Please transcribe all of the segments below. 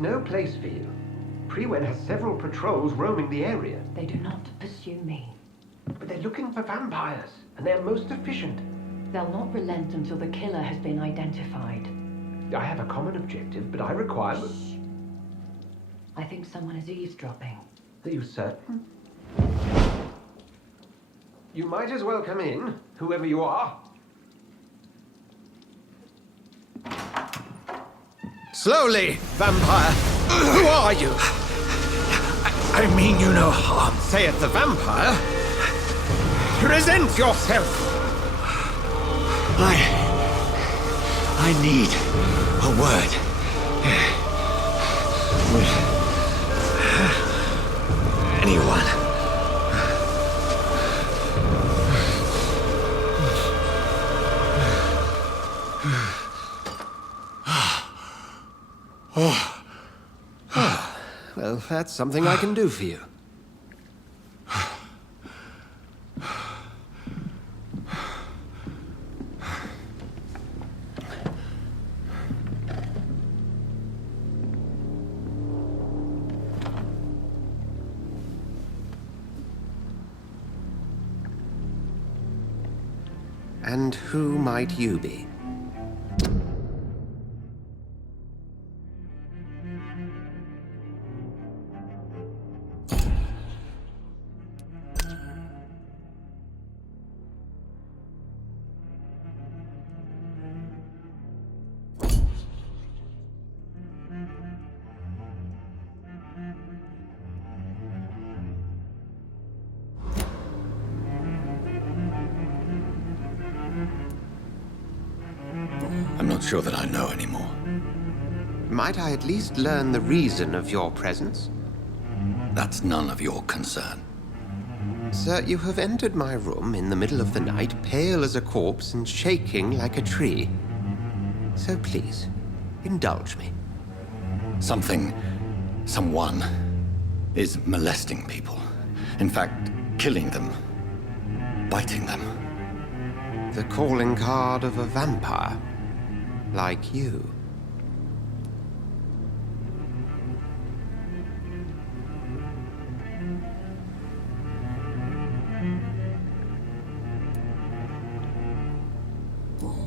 no place for you. Prewen has several patrols roaming the area. They do not pursue me. But they're looking for vampires, and they're most efficient. They'll not relent until the killer has been identified. I have a common objective, but I require... Shh. I think someone is eavesdropping. Are you certain? You might as well come in, whoever you are. Slowly, vampire! Who are you? I mean you no harm, saith the vampire. Present yourself! I need a word. With anyone. Well, that's something I can do for you. And who might you be? I'm not sure that I know anymore. Might I at least learn the reason of your presence? That's none of your concern. Sir, you have entered my room in the middle of the night, pale as a corpse and shaking like a tree. So please, indulge me. Someone is molesting people. In fact, killing them. Biting them. The calling card of a vampire. Like you.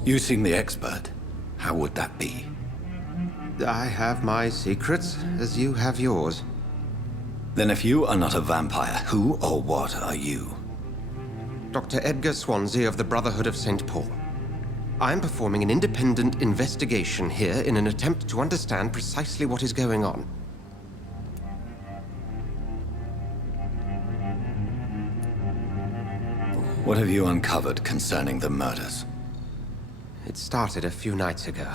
You seem the expert. How would that be? I have my secrets, as you have yours. Then if you are not a vampire, who or what are you? Dr. Edgar Swansea of the Brotherhood of St. Paul. I'm performing an independent investigation here in an attempt to understand precisely what is going on. What have you uncovered concerning the murders? It started a few nights ago.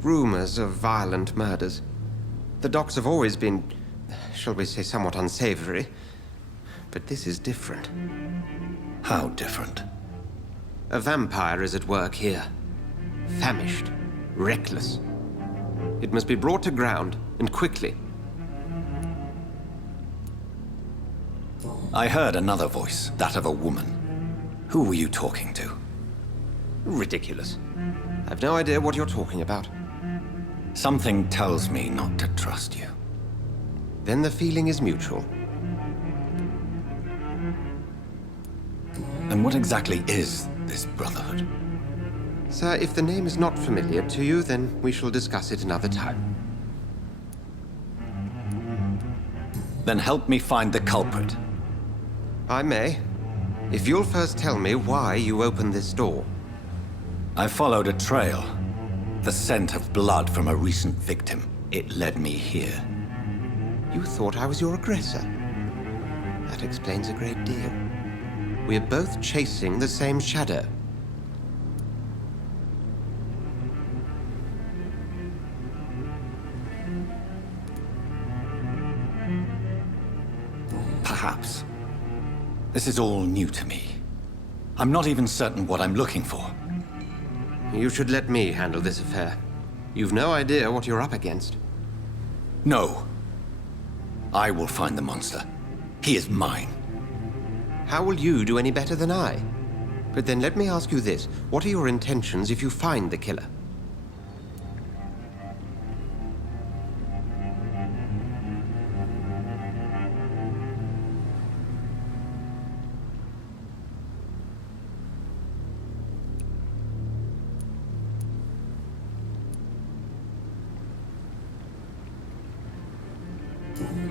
Rumors of violent murders. The docs have always been, shall we say, somewhat unsavory. But this is different. How different? A vampire is at work here. Famished. Reckless. It must be brought to ground, and quickly. I heard another voice, that of a woman. Who were you talking to? Ridiculous. I've no idea what you're talking about. Something tells me not to trust you. Then the feeling is mutual. And what exactly is this Brotherhood? Sir, if the name is not familiar to you, then we shall discuss it another time. Then help me find the culprit. I may. If you'll first tell me why you opened this door. I followed a trail. The scent of blood from a recent victim. It led me here. You thought I was your aggressor. That explains a great deal. We're both chasing the same shadow. Perhaps. This is all new to me. I'm not even certain what I'm looking for. You should let me handle this affair. You've no idea what you're up against. No. I will find the monster. He is mine. How will you do any better than I? But then let me ask you this. What are your intentions if you find the killer?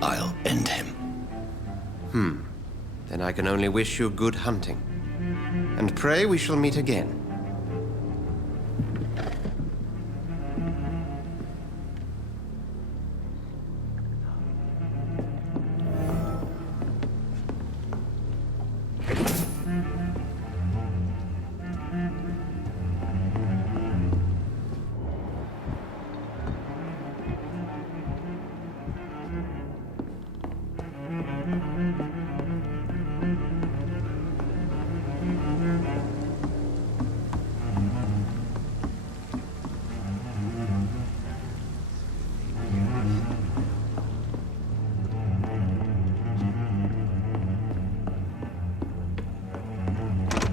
I'll end him. Then I can only wish you good hunting. And pray we shall meet again.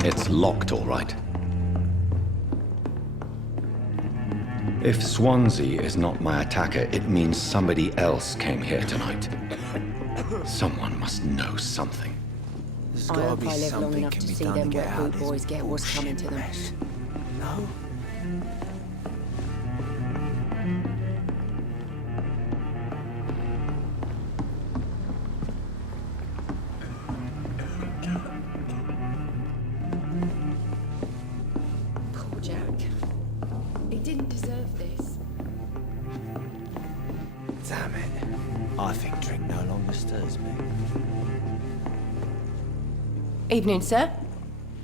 It's locked, all right. If Swansea is not my attacker, it means somebody else came here tonight. Someone must know something. There's I gotta hope be I live long something enough can to be see done to them get wet out boot of this boys get what's coming to them. mess. No? Poor Jack. He didn't deserve this. Damn it. I think drink no longer stirs me. Evening, sir.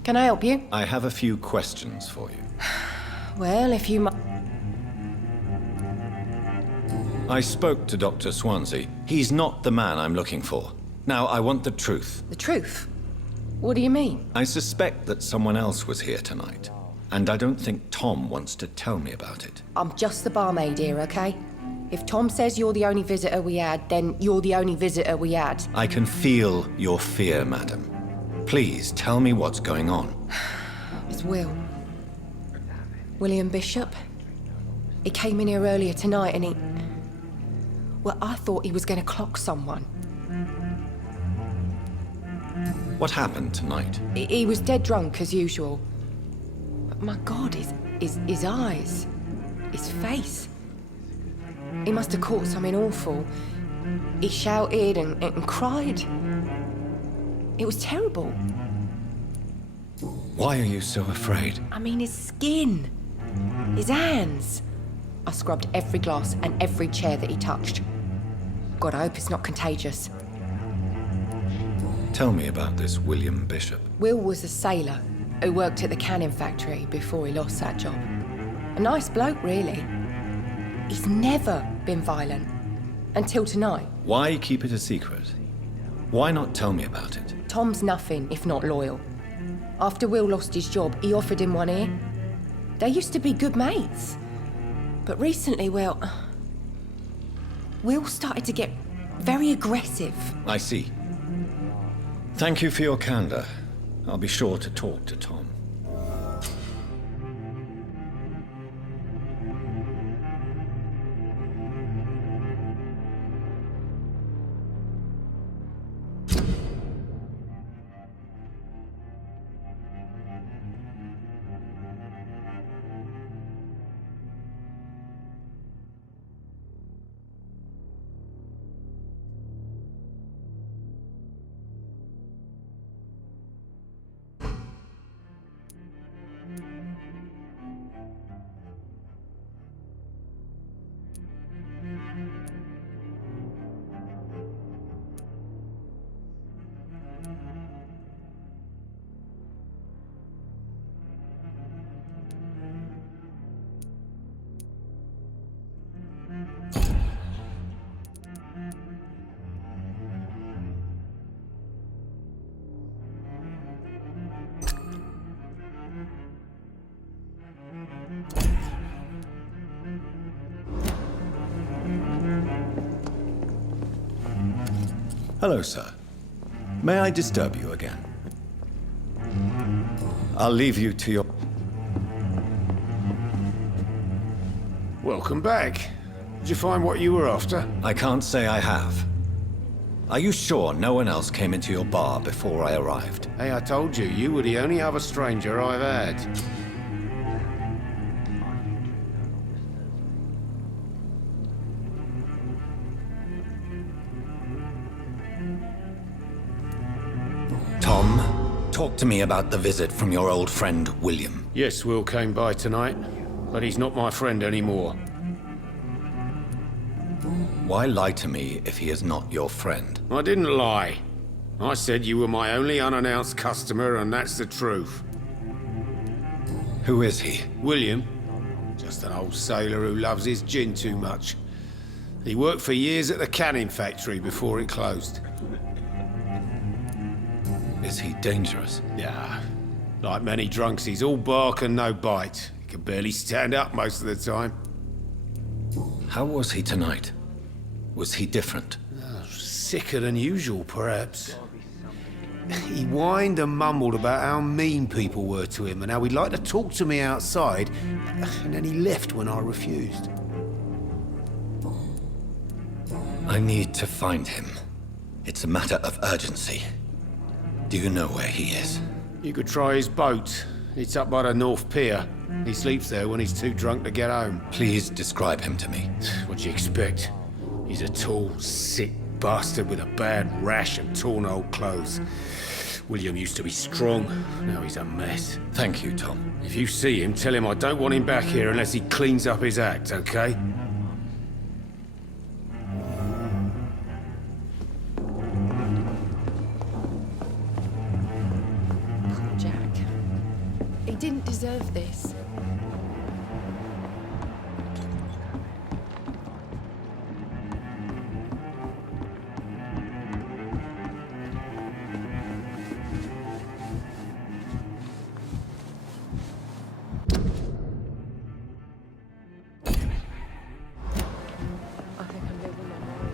Can I help you? I have a few questions for you. Well, if you I spoke to Dr. Swansea. He's not the man I'm looking for. Now, I want the truth. The truth? What do you mean? I suspect that someone else was here tonight. And I don't think Tom wants to tell me about it. I'm just the barmaid here, okay? If Tom says you're the only visitor we had, then you're the only visitor we had. I can feel your fear, madam. Please, tell me what's going on. It's Will. William Bishop. He came in here earlier tonight and he... Well, I thought he was going to clock someone. What happened tonight? He was dead drunk, as usual. But my God, his eyes, his face. He must have caught something awful. He shouted and cried. It was terrible. Why are you so afraid? I mean, his skin, his hands. I scrubbed every glass and every chair that he touched. God, I hope it's not contagious. Tell me about this William Bishop. Will was a sailor who worked at the canning factory before he lost that job. A nice bloke, really. He's never been violent. Until tonight. Why keep it a secret? Why not tell me about it? Tom's nothing if not loyal. After Will lost his job, he offered him one ear. They used to be good mates. But recently, well... Will started to get very aggressive. I see. Thank you for your candor. I'll be sure to talk to Tom. Hello, sir. May I disturb you again? I'll leave you to your... Welcome back. Did you find what you were after? I can't say I have. Are you sure no one else came into your bar before I arrived? Hey, I told you, you were the only other stranger I've had. to me about the visit from your old friend, William. Yes, Will came by tonight, but he's not my friend anymore. Why lie to me if he is not your friend? I didn't lie. I said you were my only unannounced customer, and that's the truth. Who is he? William, just an old sailor who loves his gin too much. He worked for years at the canning factory before it closed. Is he dangerous? Yeah, like many drunks, he's all bark and no bite. He can barely stand up most of the time. How was he tonight? Was he different? Sicker than usual, perhaps. He whined and mumbled about how mean people were to him and how he'd like to talk to me outside, and then he left when I refused. I need to find him. It's a matter of urgency. Do you know where he is? You could try his boat. It's up by the North Pier. He sleeps there when he's too drunk to get home. Please describe him to me. What do you expect? He's a tall, sick bastard with a bad rash and torn old clothes. William used to be strong. Now he's a mess. Thank you, Tom. If you see him, tell him I don't want him back here unless he cleans up his act, okay? Jack. He didn't deserve this. I think I'm losing my mind.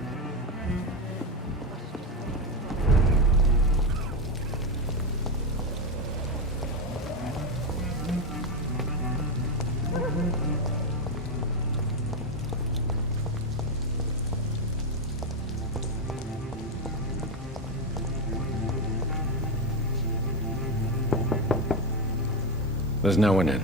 There's no one in.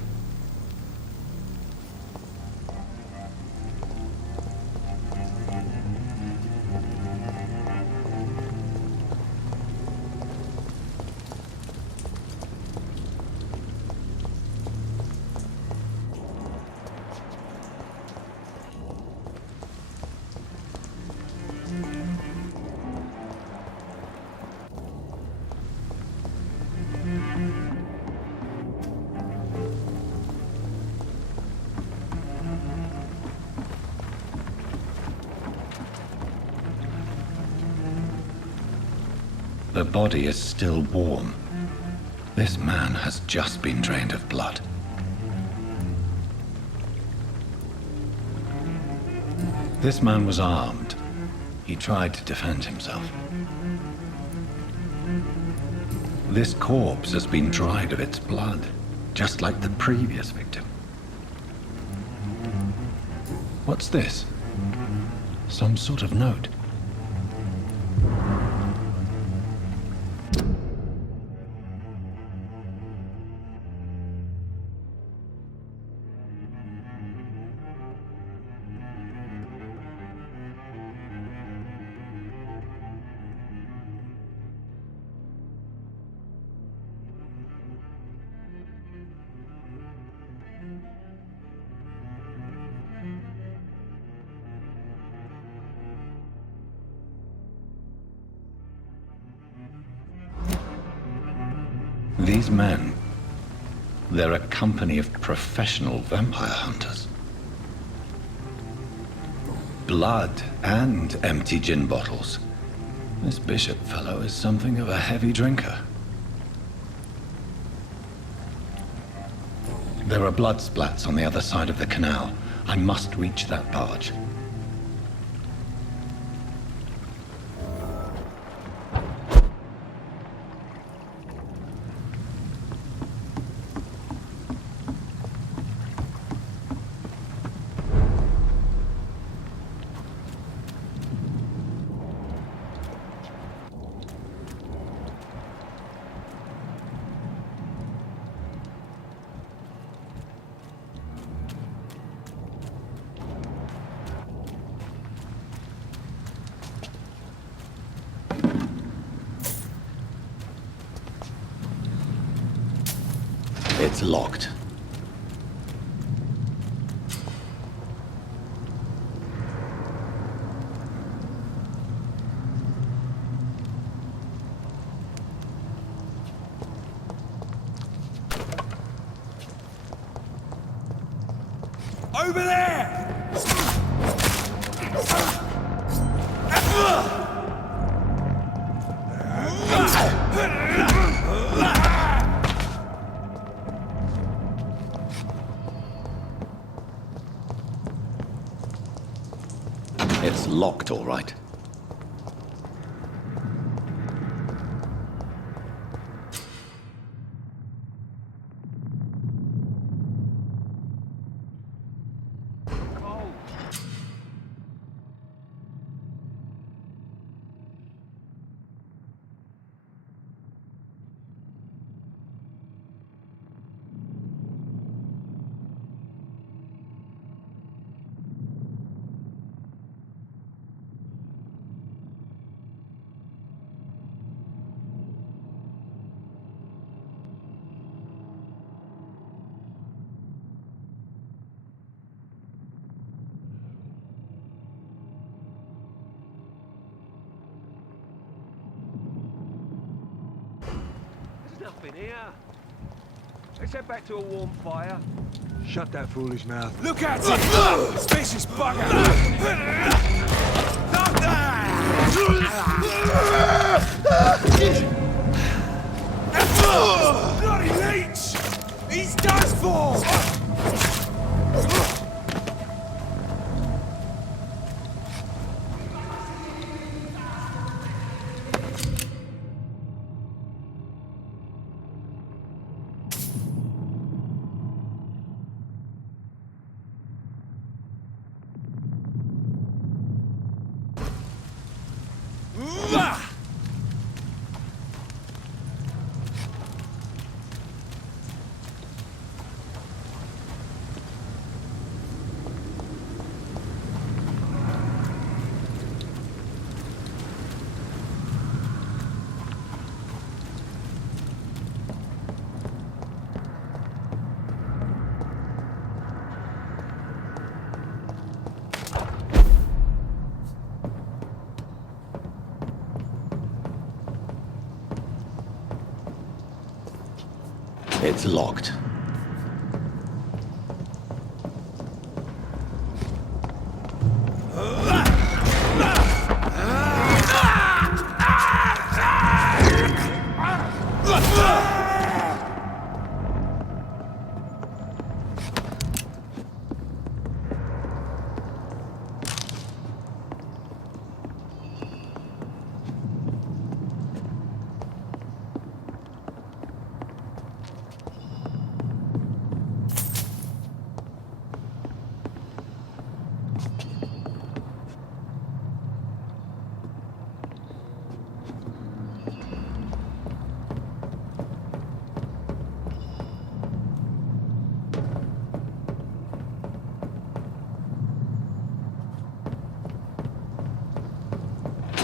The body is still warm. This man has just been drained of blood. This man was armed. He tried to defend himself. This corpse has been dried of its blood, just like the previous victim. What's this? Some sort of note. These men, they're a company of professional vampire hunters. Blood and empty gin bottles. This Bishop fellow is something of a heavy drinker. There are blood splats on the other side of the canal. I must reach that barge. It's locked. Over there! It's locked, all right. Nothing here. Let's head back to a warm fire. Shut that foolish mouth. Look at it! Spacious bugger! Bloody leech! He's done for! It's locked.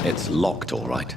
It's locked, all right.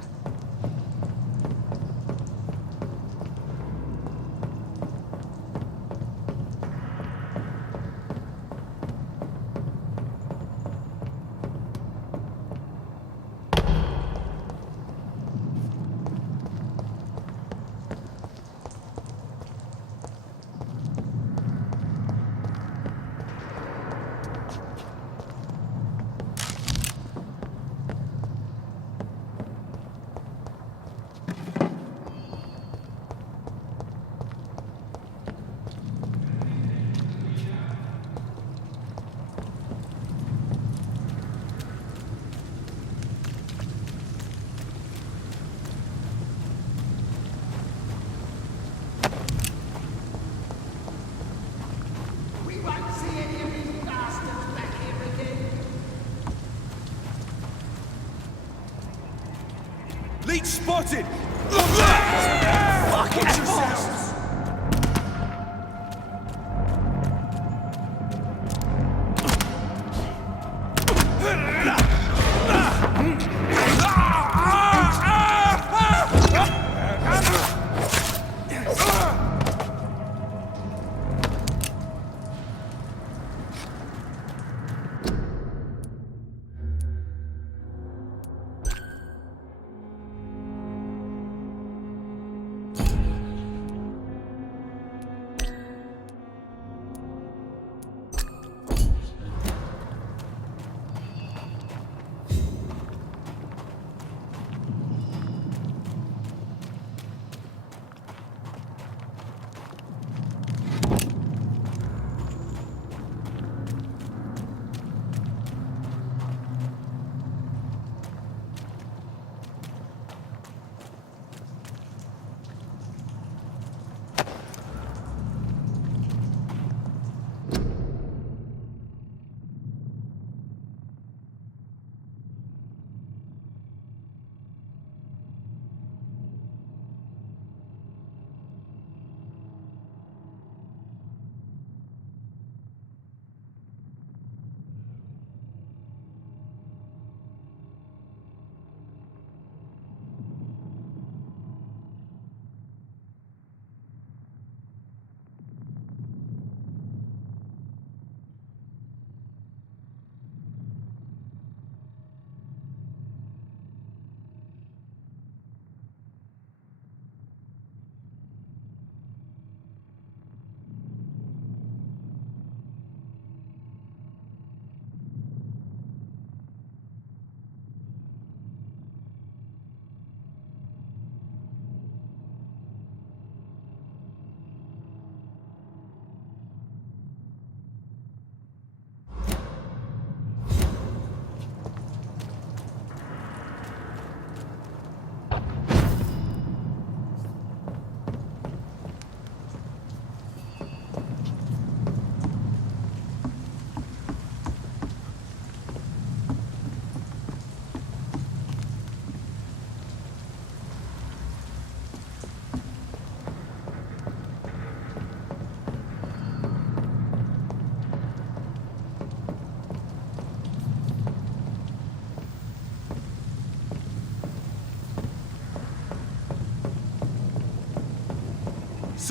Leech spotted! Fuck it yourselves!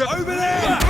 Over there!